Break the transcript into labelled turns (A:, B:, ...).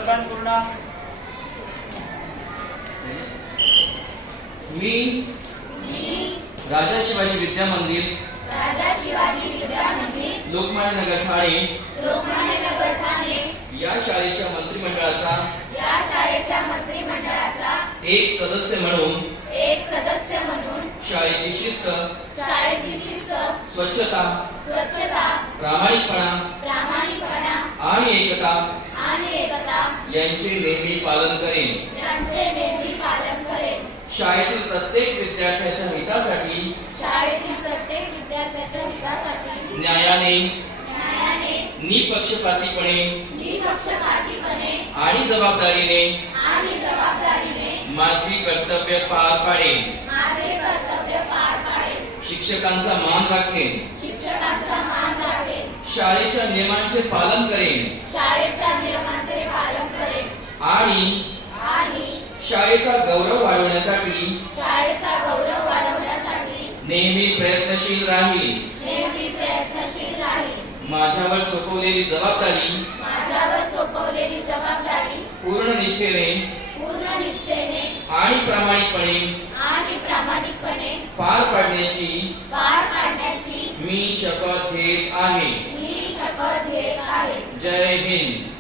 A: सर्वांपूर्ण
B: मी राजा शिवाजी विद्या मंदिर लोकमान्य नगर ठाणे या शाळेच्या मंत्रिमंडळाचा एक सदस्य म्हणून शाळेची शिस्त स्वच्छता प्रामाणिकपणा आणि एकता यांचे नेहमी पालन करेन। शाळेतील प्रत्येक विद्यार्थ्याच्या हितासाठी न्यायाने निपक्षपातीपणे आणि जबाबदारीने माझी कर्तव्य पार पाडेन। शिक्षकांचा मान राखेन। शाळेच्या नियमांचे पालन करेन आणि शाळेचा गौरव वाढवण्यासाठी नेहमी प्रयत्नशील राहील। माझ्यावर सोपवलेली जबाबदारी पूर्ण निष्ठेने आणि प्रामाणिकपणे पार पाडण्याची मी शपथ घेत आहे। जय हिंद।